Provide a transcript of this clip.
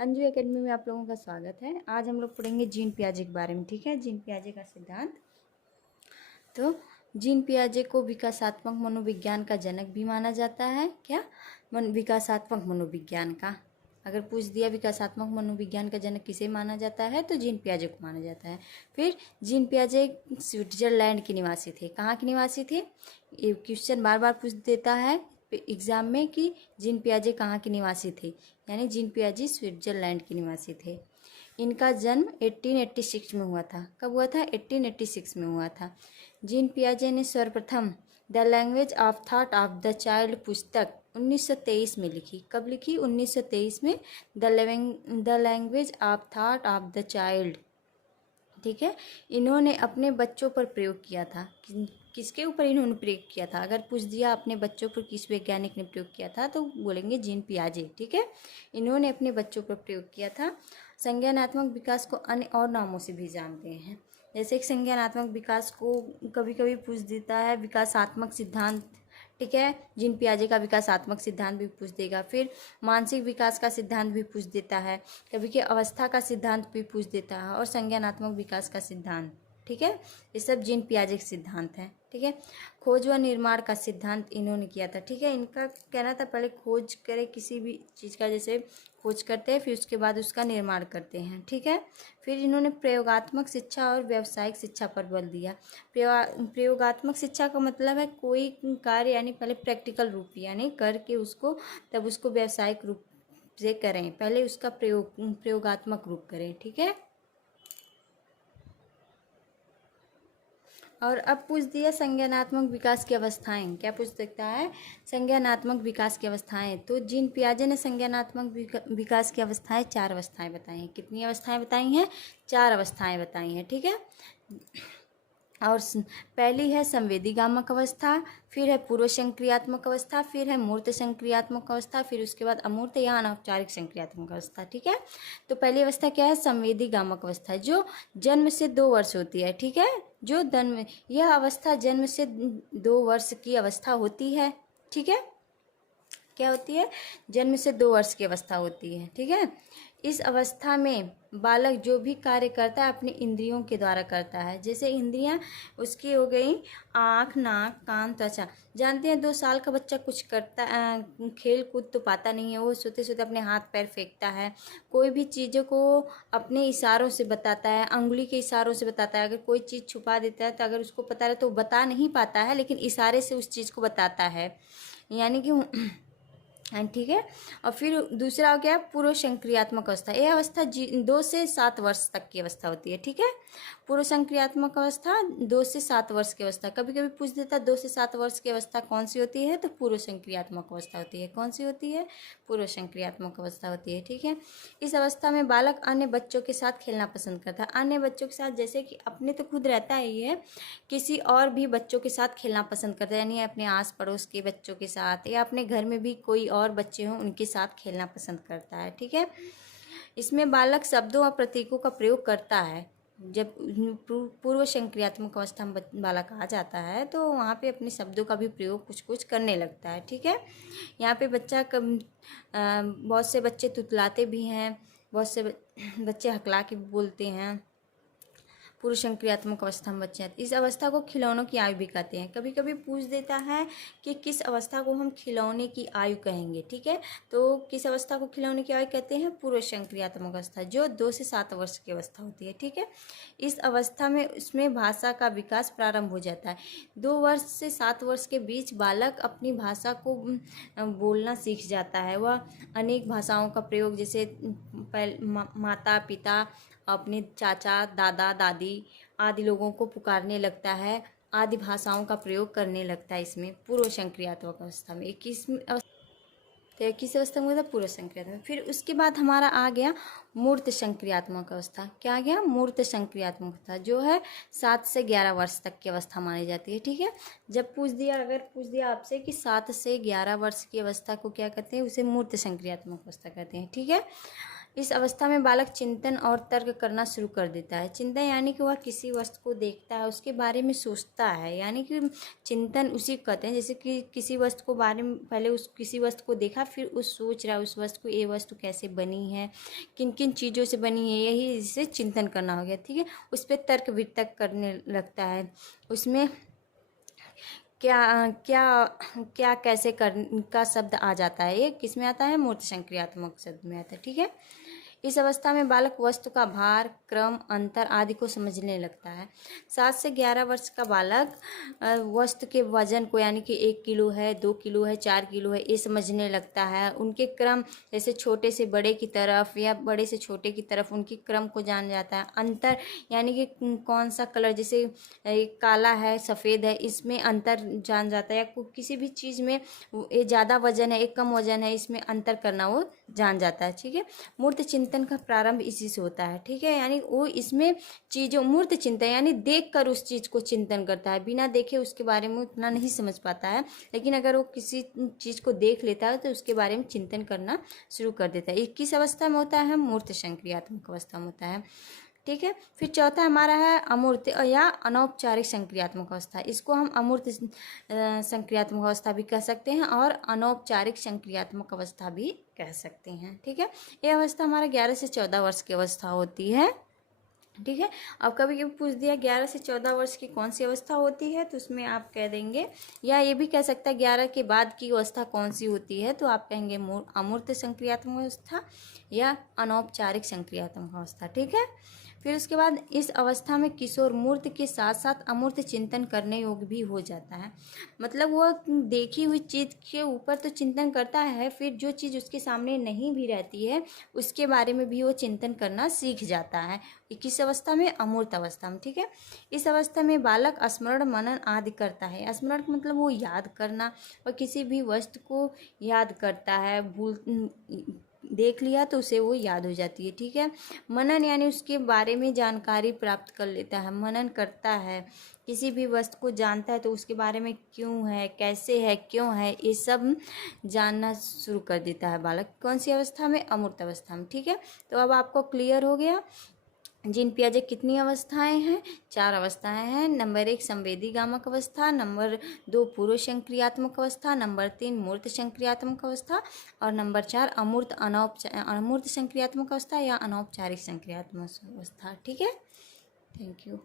Anju academy में आप लोगों का स्वागत है। आज हम लोग पढ़ेंगे जीन पियाजे के बारे में। ठीक है, जीन पियाजे का सिद्धांत। तो जीन पियाजे को विकासात्मक मनोविज्ञान का जनक भी माना जाता है। क्या? विकासात्मक मनोविज्ञान का। अगर पूछ दिया विकासात्मक मनोविज्ञान का जनक किसे माना जाता है तो जीन पियाजे को माना जाता है। फिर जीन पियाजे स्विट्जरलैंड के निवासी थे। कहाँ के निवासी थे? ये क्वेश्चन बार बार पूछ देता है एग्जाम में कि जीन पियाजे कहाँ के निवासी थे, यानी जीन पियाजे स्विट्जरलैंड के निवासी थे। इनका जन्म 1886 में हुआ था। कब हुआ था? 1886 में हुआ था। जीन पियाजे ने सर्वप्रथम the language of thought of the child पुस्तक 1923 में लिखी। कब लिखी? 1923 में the language of thought of the child. ठीक है, इन्होंने अपने बच्चों पर प्रयोग किया था। किसके ऊपर इन्होंने प्रयोग किया था? अगर पूछ दिया अपने बच्चों पर किस वैज्ञानिक ने प्रयोग किया था तो बोलेंगे जीन पियाजे। ठीक है, इन्होंने अपने बच्चों पर प्रयोग किया था। संज्ञानात्मक विकास को अन्य और नामों से भी जानते हैं। जैसे कि संज्ञानात्मक विकास को कभी कभी पूछ देता है विकासात्मक सिद्धांत। ठीक है, जीन पियाजे का विकासात्मक सिद्धांत भी पूछ देगा। फिर मानसिक विकास का सिद्धांत भी पूछ देता है। कभी के अवस्था का सिद्धांत भी पूछ देता है और संज्ञानात्मक विकास का सिद्धांत। ठीक है, ये सब जीन पियाजे के सिद्धांत हैं। ठीक है, खोज व निर्माण का सिद्धांत इन्होंने किया था। ठीक है, इनका कहना था पहले खोज करें किसी भी चीज़ का, जैसे खोज करते हैं फिर उसके बाद उसका निर्माण करते हैं। ठीक है, फिर इन्होंने प्रयोगात्मक शिक्षा और व्यावसायिक शिक्षा पर बल दिया। प्रयोगात्मक शिक्षा का मतलब है कोई कार्य यानी पहले प्रैक्टिकल रूप यानी करके उसको तब उसको व्यावसायिक रूप से करें, पहले उसका प्रयोगात्मक रूप करें। ठीक है, और अब पूछ दिया संज्ञानात्मक विकास की अवस्थाएं। क्या पूछ सकता है? संज्ञानात्मक विकास की अवस्थाएं। तो जीन पियाजे ने संज्ञानात्मक विकास की अवस्थाएं 4 अवस्थाएं बताई हैं। कितनी अवस्थाएं बताई हैं? 4 अवस्थाएं बताई हैं। ठीक है, और पहली है संवेदीगामक अवस्था, फिर है पूर्व संक्रियात्मक अवस्था, फिर है मूर्त संक्रियात्मक अवस्था, फिर उसके बाद अमूर्त या अनौपचारिक संक्रियात्मक अवस्था। ठीक है, तो पहली अवस्था क्या है? संवेदीगामक अवस्था, जो जन्म से 2 वर्ष होती है। ठीक है, जो जन्म यह अवस्था जन्म से 2 वर्ष की अवस्था होती है। ठीक है, क्या होती है? जन्म से 2 वर्ष की अवस्था होती है। ठीक है, इस अवस्था में बालक जो भी कार्य करता है अपनी इंद्रियों के द्वारा करता है। जैसे इंद्रियां उसकी हो गई आँख, नाक, कान, त्वचा। जानते हैं 2 साल का बच्चा कुछ करता खेल कूद तो पाता नहीं है, वो सोते सोते अपने हाथ पैर फेंकता है। कोई भी चीज़ों को अपने इशारों से बताता है, अंगुली के इशारों से बताता है। अगर कोई चीज़ छुपा देता है तो अगर उसको पता है तो बता नहीं पाता है, लेकिन इशारे से उस चीज़ को बताता है, यानी कि ठीक है। और फिर दूसरा हो गया पूर्व संक्रियात्मक अवस्था। यह अवस्था 2 से 7 वर्ष तक की अवस्था होती है। ठीक है, पूर्व संक्रियात्मक अवस्था 2 से 7 वर्ष की अवस्था। कभी कभी पूछ देता 2 से 7 वर्ष की अवस्था कौन सी होती है, तो पूर्व संक्रियात्मक अवस्था होती है। कौन सी होती है? पूर्व संक्रियात्मक अवस्था होती है। ठीक है, इस अवस्था में बालक अन्य बच्चों के साथ खेलना पसंद करता है। अन्य बच्चों के साथ जैसे कि अपने तो खुद रहता ही है, किसी और भी बच्चों के साथ खेलना पसंद करता है, यानी अपने आस पड़ोस के बच्चों के साथ या अपने घर में भी कोई और बच्चे हों उनके साथ खेलना पसंद करता है। ठीक है, इसमें बालक शब्दों और प्रतीकों का प्रयोग करता है। जब पूर्व संक्रियात्मक अवस्था में बालक आ जाता है तो वहाँ पे अपने शब्दों का भी प्रयोग कुछ कुछ करने लगता है। ठीक है, यहाँ पे बच्चा बहुत से बच्चे तुतलाते भी हैं, बहुत से बच्चे हकला के बोलते हैं। पूर्व संक्रियात्मक अवस्था में बच्चे हैं। इस अवस्था को खिलौनों की आयु भी कहते हैं। कभी कभी पूछ देता है कि किस अवस्था को हम खिलौने की आयु कहेंगे। ठीक है, तो किस अवस्था को खिलौने की आयु कहते हैं? पूर्व संक्रियात्मक अवस्था, जो 2 से 7 वर्ष की अवस्था होती है। ठीक है, इस अवस्था में उसमें भाषा का विकास प्रारंभ हो जाता है। 2 वर्ष से 7 वर्ष के बीच बालक अपनी भाषा को बोलना सीख जाता है। वह अनेक भाषाओं का प्रयोग, जैसे माता पिता, अपने चाचा, दादा, दादी आदि लोगों को पुकारने लगता है, आदि भाषाओं का प्रयोग करने लगता है। इसमें पूर्व संक्रियात्मक अवस्था में 21 अवस्था में होता है पूर्व संक्रियात्मक। फिर उसके बाद हमारा आ गया मूर्त संक्रियात्मक अवस्था। क्या आ गया? मूर्त संक्रियात्मक अवस्था, जो है 7 से 11 वर्ष तक की अवस्था मानी जाती है। ठीक है, जब अगर पूछ दिया आपसे कि 7 से 11 वर्ष की अवस्था को क्या कहते हैं, उसे मूर्त संक्रियात्मक अवस्था कहते हैं। ठीक है, इस अवस्था में बालक चिंतन और तर्क करना शुरू कर देता है। चिंतन यानी कि वह किसी वस्तु को देखता है, उसके बारे में सोचता है, यानी कि चिंतन उसी को कहते हैं। जैसे कि किसी वस्तु को बारे में पहले उस किसी वस्तु को देखा, फिर उस सोच रहा है उस वस्तु को, ये वस्तु कैसे बनी है, किन किन चीज़ों से बनी है, यही इससे चिंतन करना हो गया। ठीक है, उस पर तर्क वितर्क करने लगता है। उसमें क्या क्या क्या कैसे कर का शब्द आ जाता है, ये किस में आता है, मूर्त संक्रियात्मक शब्द में आता है। ठीक है, इस अवस्था में बालक वस्तु का भार, क्रम, अंतर आदि को समझने लगता है। 7 से 11 वर्ष का बालक वस्तु के वजन को, यानी कि 1 किलो है, 2 किलो है, 4 किलो है, ये समझने लगता है। उनके क्रम, जैसे छोटे से बड़े की तरफ या बड़े से छोटे की तरफ, उनकी क्रम को जान जाता है। अंतर यानी कि कौन सा कलर, जैसे काला है, सफ़ेद है, इसमें अंतर जान जाता है। या किसी भी चीज़ में ये ज़्यादा वजन है, एक कम वजन है, इसमें अंतर करना वो जान जाता है। ठीक है, मूर्त चिंतन का प्रारंभ इसी से होता है। ठीक है, यानी वो इसमें चीज़ों, मूर्त चिंतन यानी देख कर उस चीज़ को चिंतन करता है, बिना देखे उसके बारे में उतना नहीं समझ पाता है। लेकिन अगर वो किसी चीज़ को देख लेता है तो उसके बारे में चिंतन करना शुरू कर देता है। ये किस अवस्था में होता है, मूर्त संक्रियात्मक अवस्था में होता है। ठीक है, फिर चौथा हमारा है अमूर्त या अनौपचारिक संक्रियात्मक अवस्था। इसको हम अमूर्त संक्रियात्मक अवस्था भी कह सकते हैं और अनौपचारिक संक्रियात्मक अवस्था भी कह सकते हैं। ठीक है, ये अवस्था हमारा 11 से 14 वर्ष की अवस्था होती है। ठीक है, अब कभी कभी पूछ दिया 11 से 14 वर्ष की कौन सी अवस्था होती है, तो उसमें आप कह देंगे, या ये भी कह सकता है 11 के बाद की अवस्था कौन सी होती है, तो आप कहेंगे अमूर्त संक्रियात्मक अवस्था या अनौपचारिक संक्रियात्मक अवस्था। ठीक है, फिर उसके बाद इस अवस्था में किशोर मूर्त के साथ साथ अमूर्त चिंतन करने योग्य भी हो जाता है। मतलब वह देखी हुई चीज़ के ऊपर तो चिंतन करता है, फिर जो चीज़ उसके सामने नहीं भी रहती है उसके बारे में भी वो चिंतन करना सीख जाता है। किस अवस्था में, अमूर्त अवस्था में। ठीक है, इस अवस्था में बालक स्मरण मनन आदि करता है। स्मरण मतलब वो याद करना, और किसी भी वस्तु को याद करता है, भूल देख लिया तो उसे वो याद हो जाती है। ठीक है, मनन यानी उसके बारे में जानकारी प्राप्त कर लेता है, मनन करता है, किसी भी वस्तु को जानता है तो उसके बारे में क्यों है, कैसे है, क्यों है, ये सब जानना शुरू कर देता है बालक। कौन सी अवस्था में, अमूर्त अवस्था में। ठीक है, तो अब आपको क्लियर हो गया जीन पियाजे कितनी अवस्थाएं हैं, 4 अवस्थाएं हैं। नंबर 1 संवेदी गामक अवस्था, नंबर 2 पूर्व संक्रियात्मक अवस्था, नंबर 3 मूर्त संक्रियात्मक अवस्था, और नंबर 4 अमूर्त संक्रियात्मक अवस्था या अनौपचारिक संक्रियात्मक अवस्था। ठीक है, थैंक यू।